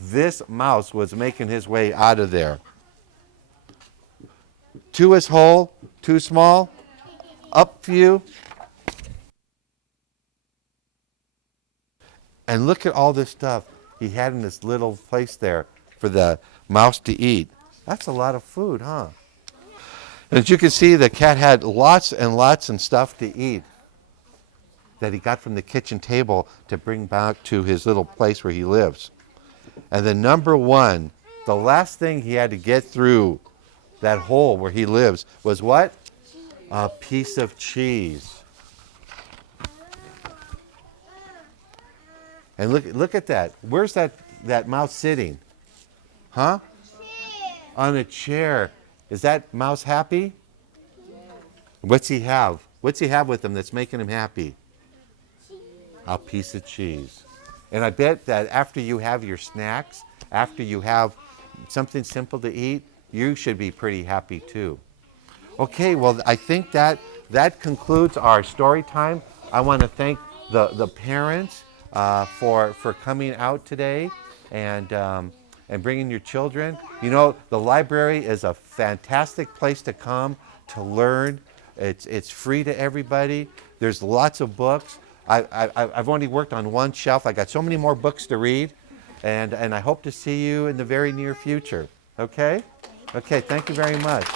This mouse was making his way out of there. To his hole, too small, up few. And look at all this stuff he had in this little place there for the mouse to eat. That's a lot of food, huh? And as you can see, the cat had lots and lots of stuff to eat that he got from the kitchen table to bring back to his little place where he lives. And then number one, the last thing he had to get through that hole where he lives was what? A piece of cheese. And look at that. Where's that mouse sitting? Huh? On a chair. Is that mouse happy? What's he have? What's he have with him that's making him happy? A piece of cheese. And I bet that after you have your snacks, after you have something simple to eat, you should be pretty happy too. Okay, well, I think that concludes our story time. I want to thank the parents for coming out today and bringing your children. You know, the library is a fantastic place to come to learn. It's free to everybody. There's lots of books. I've only worked on one shelf. I got so many more books to read, and I hope to see you in the very near future. Okay? Okay, thank you very much.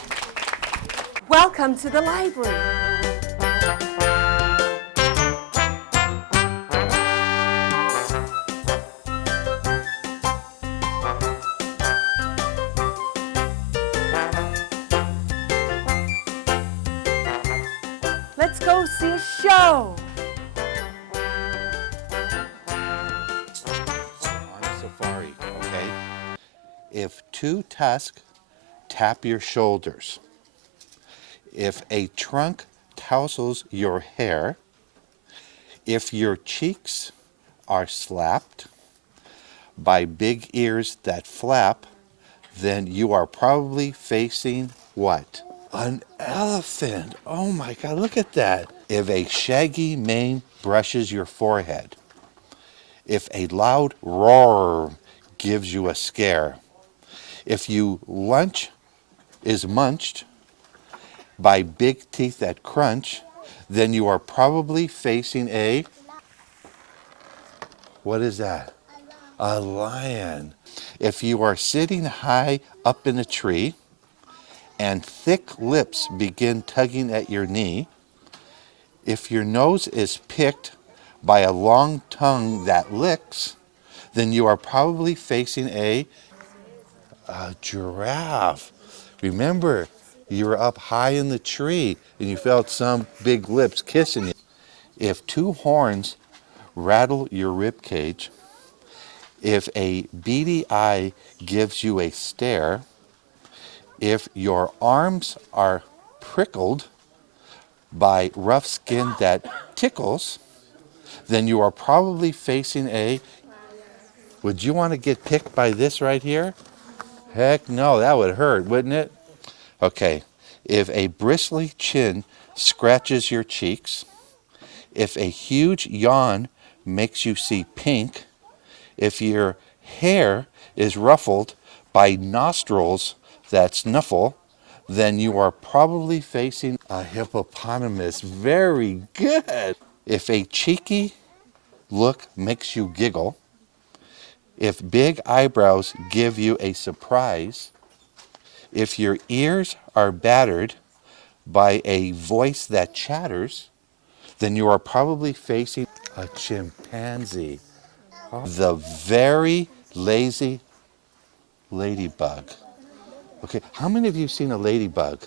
Welcome to the library. Let's go see a show. On a safari, okay? If two tusks tap your shoulders, if a trunk tousles your hair, if your cheeks are slapped by big ears that flap, then you are probably facing what? An elephant. Oh my God, look at that. If a shaggy mane brushes your forehead, if a loud roar gives you a scare, if you lunch is munched by big teeth that crunch, then you are probably facing a, what is that? A lion. If you are sitting high up in a tree and thick lips begin tugging at your knee, if your nose is picked by a long tongue that licks, then you are probably facing a giraffe. Remember, you were up high in the tree and you felt some big lips kissing you. If two horns rattle your rib cage, if a beady eye gives you a stare, if your arms are prickled by rough skin that tickles, then you are probably facing a, would you want to get picked by this right here? Heck no, that would hurt, wouldn't it? Okay, if a bristly chin scratches your cheeks, if a huge yawn makes you see pink, if your hair is ruffled by nostrils that snuffle, then you are probably facing a hippopotamus. Very good. If a cheeky look makes you giggle, if big eyebrows give you a surprise, if your ears are battered by a voice that chatters, then you are probably facing a chimpanzee. The very lazy ladybug. Okay, how many of you have seen a ladybug?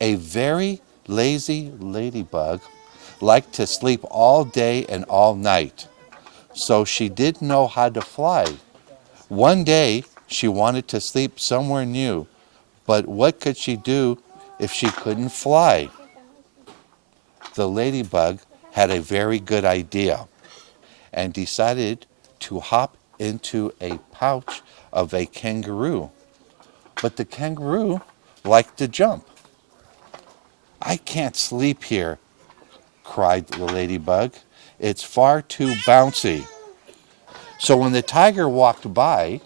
A very lazy ladybug liked to sleep all day and all night. So she didn't know how to fly. One day, she wanted to sleep somewhere new, but what could she do if she couldn't fly? The ladybug had a very good idea and decided to hop into a pouch of a kangaroo. But the kangaroo liked to jump. I can't sleep here, cried the ladybug. It's far too bouncy. So when the tiger walked by,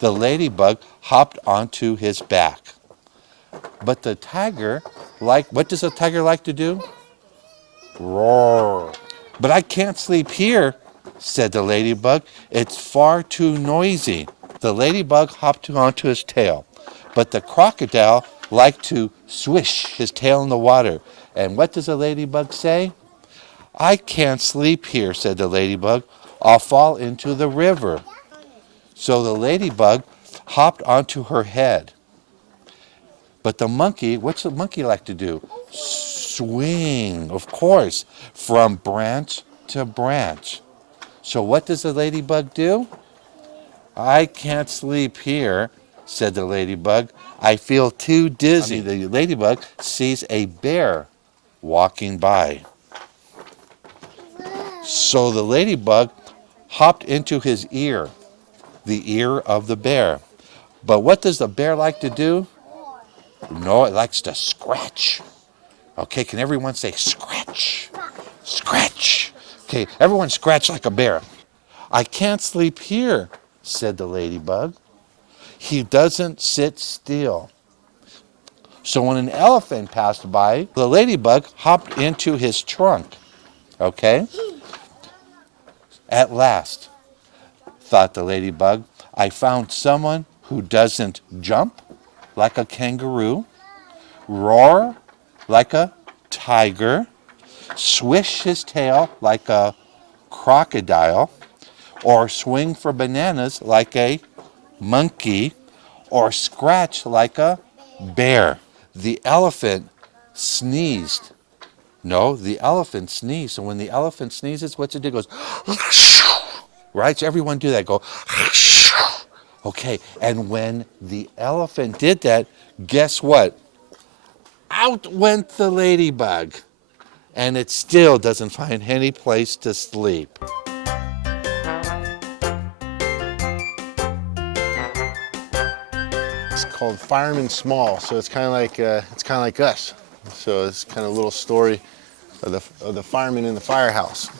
the ladybug hopped onto his back. But the tiger, what does a tiger like to do? Roar. But I can't sleep here, said the ladybug. It's far too noisy. The ladybug hopped onto his tail, but the crocodile liked to swish his tail in the water. And what does the ladybug say? I can't sleep here, said the ladybug. I'll fall into the river. So the ladybug hopped onto her head. But the monkey, what's the monkey like to do? Swing, of course, from branch to branch. So what does the ladybug do? I can't sleep here, said the ladybug. I feel too dizzy. The ladybug sees a bear walking by. So the ladybug hopped into his ear, the ear of the bear. But what does the bear like to do? No, it likes to scratch. Okay, can everyone say scratch? Scratch. Okay, everyone scratch like a bear. I can't sleep here, said the ladybug. He doesn't sit still. So when an elephant passed by, the ladybug hopped into his trunk. Okay? At last, thought the ladybug, I found someone who doesn't jump like a kangaroo, roar like a tiger, swish his tail like a crocodile, or swing for bananas like a monkey, or scratch like a bear. The elephant sneezed. No, the elephant sneezed. And when the elephant sneezes, what's it do? It goes, right? So everyone do that. Go, okay. And when the elephant did that, guess what? Out went the ladybug. And it still doesn't find any place to sleep. It's called Fireman Small, so it's kind of like us. So it's kind of a little story of the fireman in the firehouse.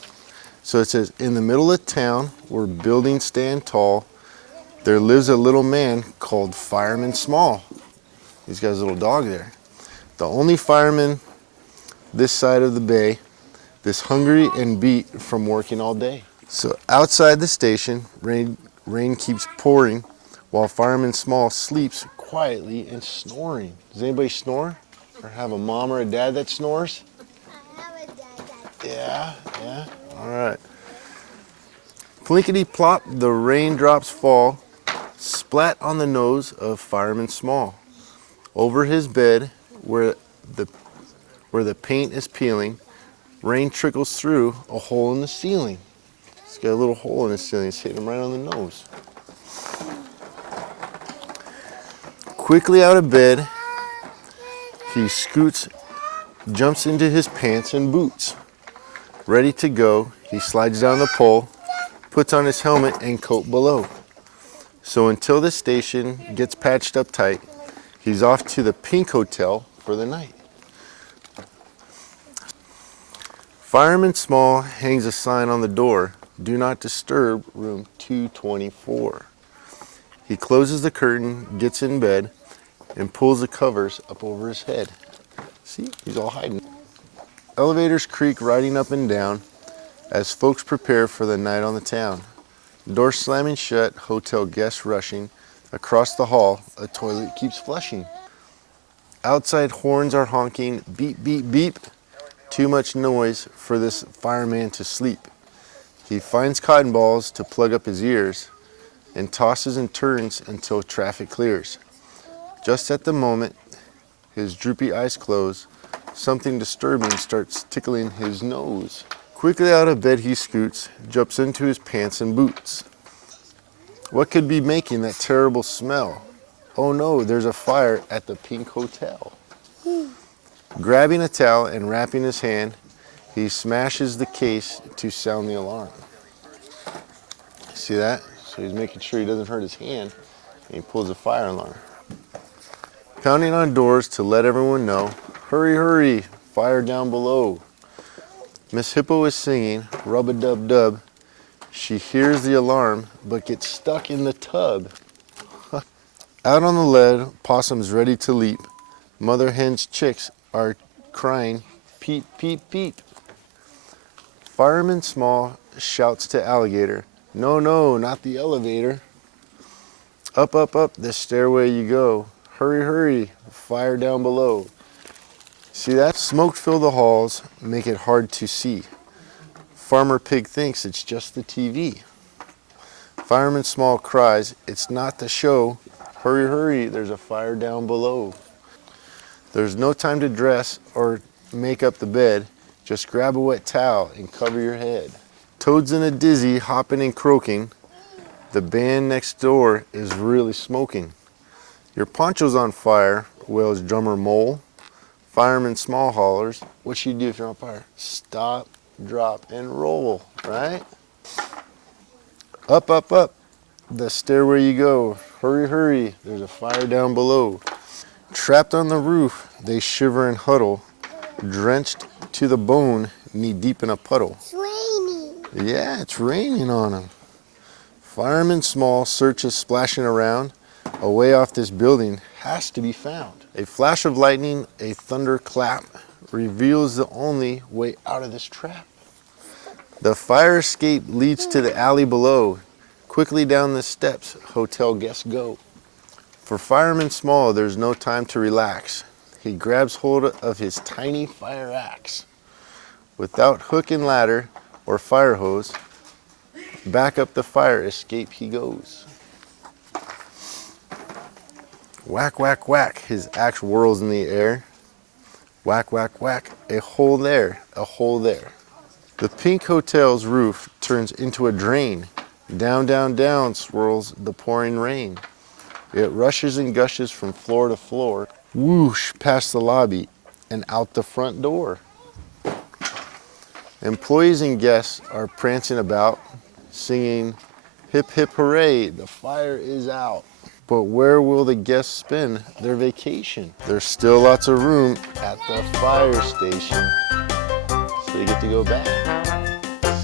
So it says, in the middle of town, where buildings stand tall, there lives a little man called Fireman Small. He's got his little dog there. The only fireman this side of the bay, this hungry and beat from working all day. So outside the station, rain keeps pouring, while Fireman Small sleeps quietly and snoring. Does anybody snore? Or have a mom or a dad that snores? I have a dad. Yeah, all right. Plinkety-plop, the raindrops fall, splat on the nose of Fireman Small. Over his bed, where the paint is peeling, rain trickles through a hole in the ceiling. He's got a little hole in the ceiling, it's hitting him right on the nose. Quickly out of bed, he scoots, jumps into his pants and boots. Ready to go, he slides down the pole, puts on his helmet and coat below. So until the station gets patched up tight, he's off to the Pink Hotel for the night. Fireman Small hangs a sign on the door, do not disturb room 224. He closes the curtain, gets in bed, and pulls the covers up over his head. See, he's all hiding. Elevators creak riding up and down as folks prepare for the night on the town. Doors slamming shut, hotel guests rushing. Across the hall, a toilet keeps flushing. Outside horns are honking, beep, beep, beep. Too much noise for this fireman to sleep. He finds cotton balls to plug up his ears and tosses and turns until traffic clears. Just at the moment his droopy eyes close, something disturbing starts tickling his nose. Quickly out of bed he scoots, jumps into his pants and boots. What could be making that terrible smell? Oh no, there's a fire at the Pink Hotel. Grabbing a towel and wrapping his hand, he smashes the case to sound the alarm. See that? So he's making sure he doesn't hurt his hand, and he pulls a fire alarm. Pounding on doors to let everyone know, hurry, hurry, fire down below. Miss Hippo is singing, rub-a-dub-dub, She hears the alarm, but gets stuck in the tub. Out on the lead, possum's ready to leap. Mother hen's chicks are crying, peep, peep, peep. Fireman Small shouts to alligator, no, no, not the elevator. Up, up, up the stairway you go. Hurry, hurry, fire down below. See that? Smoke fill the halls, make it hard to see. Farmer Pig thinks it's just the TV. Fireman Small cries, it's not the show. Hurry, hurry, there's a fire down below. There's no time to dress or make up the bed. Just grab a wet towel and cover your head. Toads in a dizzy, hopping and croaking. The band next door is really smoking. Your poncho's on fire, wails drummer Mole. Fireman Small hollers, what should you do if you're on fire? Stop, drop, and roll, right? Up, up, up, the stairway you go. Hurry, hurry, there's a fire down below. Trapped on the roof, they shiver and huddle, drenched to the bone, knee deep in a puddle. It's raining. Yeah, it's raining on them. Fireman Small searches splashing around. A way off this building has to be found. A flash of lightning, a thunder clap, reveals the only way out of this trap. The fire escape leads to the alley below. Quickly down the steps, hotel guests go. For Fireman Small, there's no time to relax. He grabs hold of his tiny fire axe. Without hook and ladder or fire hose, back up the fire escape he goes. Whack, whack, whack, his axe whirls in the air. Whack, whack, whack, a hole there, a hole there. The pink hotel's roof turns into a drain. Down, down, down swirls the pouring rain. It rushes and gushes from floor to floor, whoosh past the lobby and out the front door. Employees and guests are prancing about, singing, hip, hip, hooray, the fire is out. But where will the guests spend their vacation? There's still lots of room at the fire station, so they get to go back.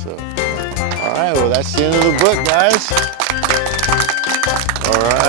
So, all right, well, that's the end of the book, guys. All right.